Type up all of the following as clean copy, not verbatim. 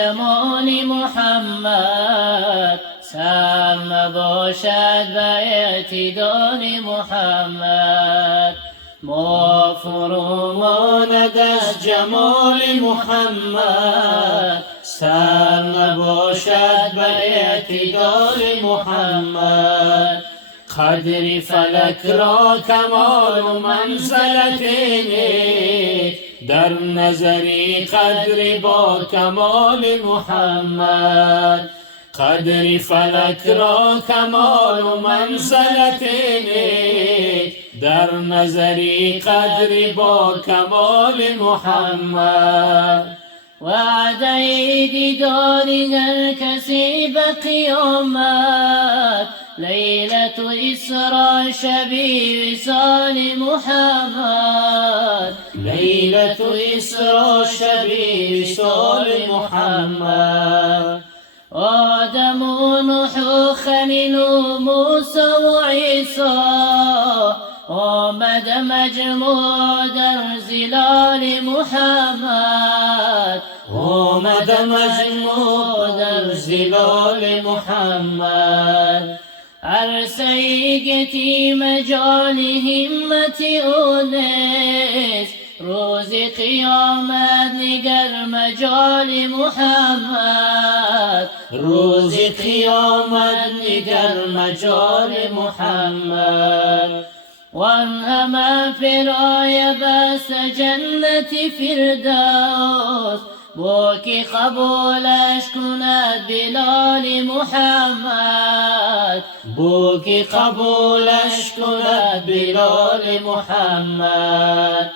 جمال محمد، سر نباشد به اعتدال محمد. ما فرو ماند از جمال محمد، سر نباشد به اعتدال محمد. قدر فلک را کمال و منزلت نیست، در نظری قدر با کمال محمد. قدر فلک را کمال و منزلت نیست، در نظری قدر با کمال محمد. وعده دیدار هر کسی به قیامت، لیلت و اسرا شبی وصال محمد. لیلت و اسرا شبی وصال محمد. آدم و نوح و خلیل و موسی و عیسی، آمد مجموع در زلال محمد. آمد مجموع در زلال محمد. عرصه گتی مجال همت اونست، روز قیامت نگر مجال محمد. روز قیامت نگر مجال محمد. وان همه فرای بست جنت فردوس، با که قبولش کند بلال محمد. با که قبولش کند بلال محمد.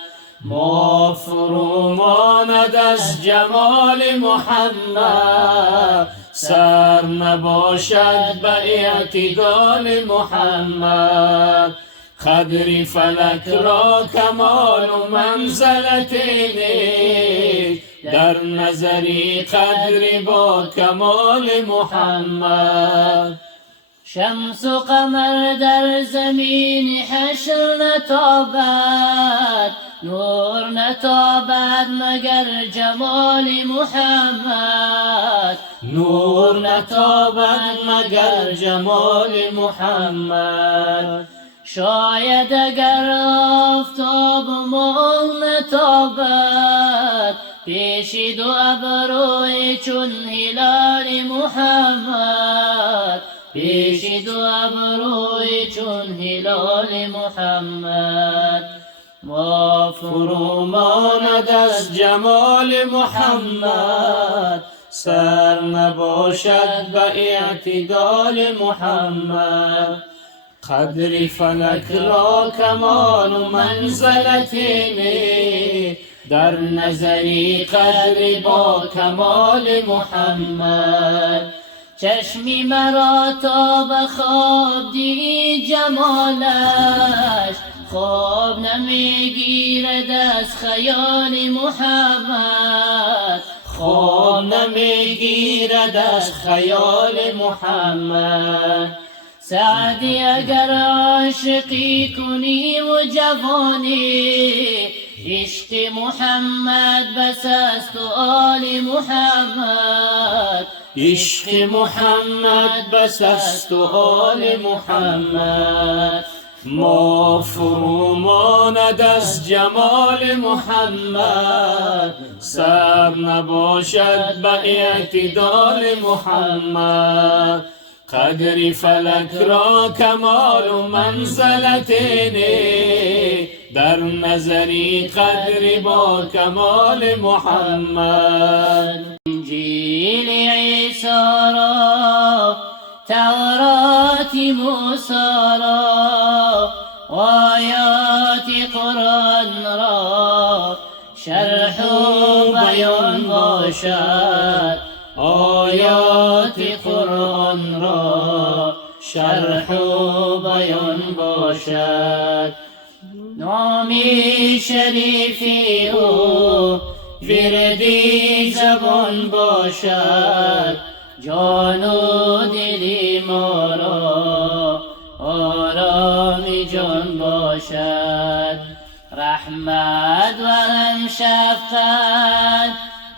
ما فرو ماند از جمال محمد، سر نباشد به اعتدال محمد. قدر فلک را کمال و منزلت نیست، در نظری قدر با کمال محمد. شمس و قمر در زمین حشر نتابد، نور نتابد مگر جمال محمد. نور نتابد مگر جمال محمد. شاید اگر آفتاب ماه نتابد، پیش دو ابروی چون هلال محمد. پیش دو ابروی چون هلال محمد. ما فرو ماند از جمال محمد، سر نباشد به اعتدال محمد. قدر فلک را کمال و منزلت نیست، در نظری قدر با کمال محمد. چشمی مرا تا به خواب دید جمالش، خواب نمیگیرد از خیال محمد. خواب نمیگیرد از خیال محمد. سعدی اگر عاشقی کنی و جوانی، عشق محمد بس است و آل محمد. عشق محمد بس است و آل محمد. ما فرو ماند از جمال محمد، سر نباشد به اعتدال محمد. قدر فلک را کمال و منزلت نیست، در نظری قدر با کمال محمد. انجیل عیسی را، تورات موسی را، و آیات قرآن را شرح و بیان باشد. آیات قرآن را شرح و بیان باشد. نامی شریفی او وردی زبان باشد. جان و دلی ما را آرامی جان باشد. رحمت و هم شفقت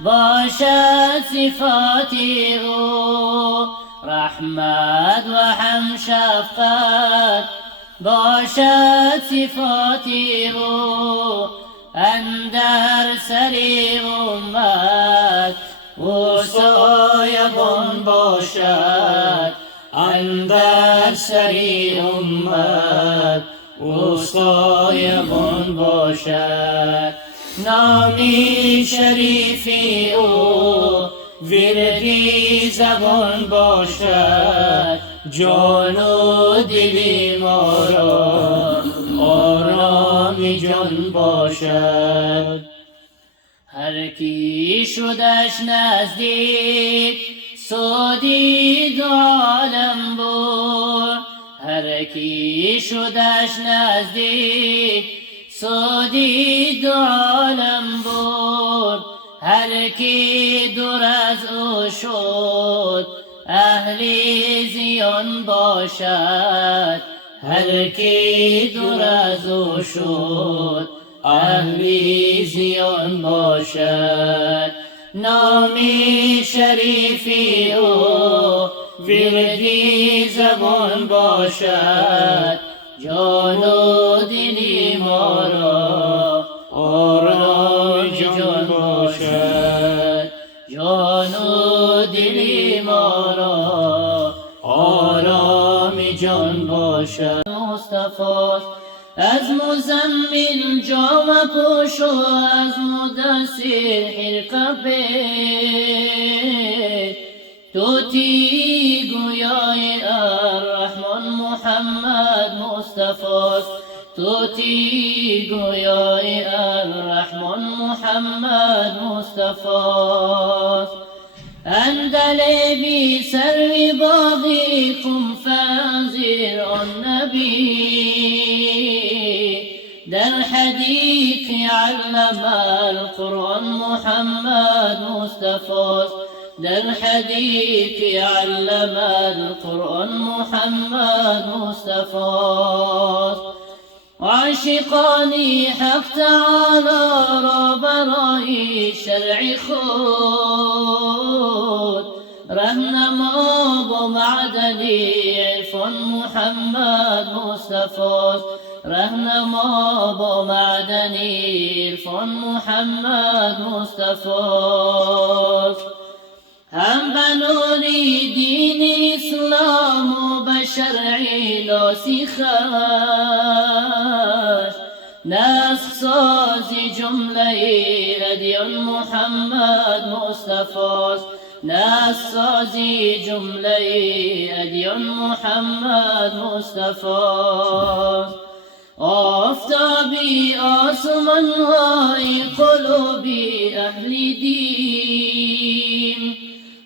باشد صفاتی او، رحمت و هم شفقت باشد صفاتی او، اندر سری امت او سایبان باشد، اندر سری امت او سایبان باشد. نامی شریفی او وردی زبان باشد، جان و دلی ما را آرام جان باشد. هر کی شدش نزدیک سودی دو عالم بود، هر کی شدش نزدیک سودی دو عالم بود، هر کی دور از او شد اهلی زیان باشد، هر کی دور از او شد اهلی زیان باشد. نامی شریفی او وردی زبان باشد، جان و دلی ما را آرام جان باشد، جان و دلی ما را آرام جان باشد. مصطفی از مزمل جامه پوش و از مدثر حرقه پوش، توتی گویای الرحمن محمد مصطفی، توتی گویای الرحمن محمد مصطفی. اندلبی سروی باغی کم فانذر آن نبی، در حدیث علم القرآن محمد مصطفی، در حدیث علم القرآن محمد مصطفی. عاشقانی حق تعالی را برای شرع خود، رهنما با معدنی عرفان محمد مصطفی، رهنما با معدنی عرفان محمد مصطفی. هم بنوری دین اسلام و بشرعی لاسخش، نسخ سازی جمله ادیان محمد مصطفی، نسخ سازی جمله ادیان محمد مصطفی. آفتابی آسمان های قلوبی اهل دین،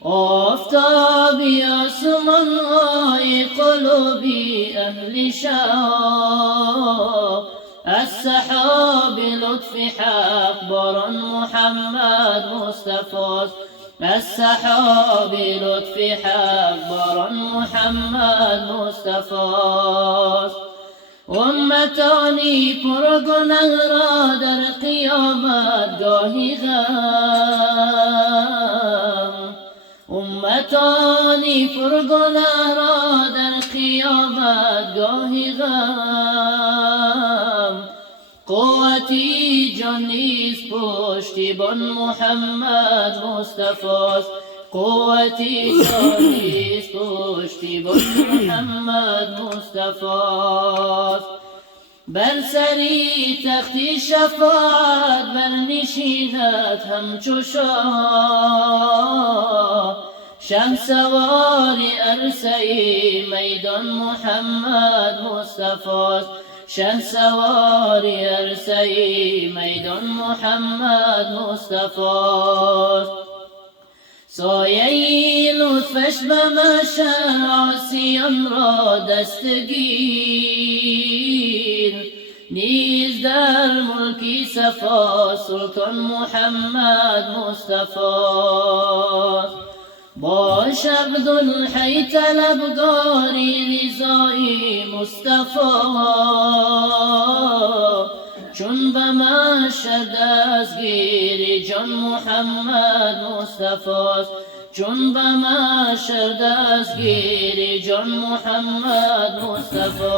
آفتابی آسمان های قلوبی اهل شام، از سحاب لطف حق باران محمد مصطفی، از سحاب لطف حق باران محمد مصطفی. امتانی پرگنه را در قیامت گاهی غم، امتانی پرگنه را در قیامت گاهی غم، قوتی جان نیست پشتیبان محمد مصطفی، قوتی جان نیست پشتیبان محمد مصطفی. بر سری تختی شفاعت برنشیند همچو شاه، شهسوار عرصه میدان محمد مصطفی، شهسوار عرصه میدان محمد مصطفی. سایه لطفش به محشر عاصیان را دستگیر، نیز در ملکی صفا سلطان محمد مصطفی. باش عبدالحی طلبگاری رضای مصطفی، چون به محشر دستگیری جان محمد مصطفاست، چون به محشر دستگیری جان محمد مصطفی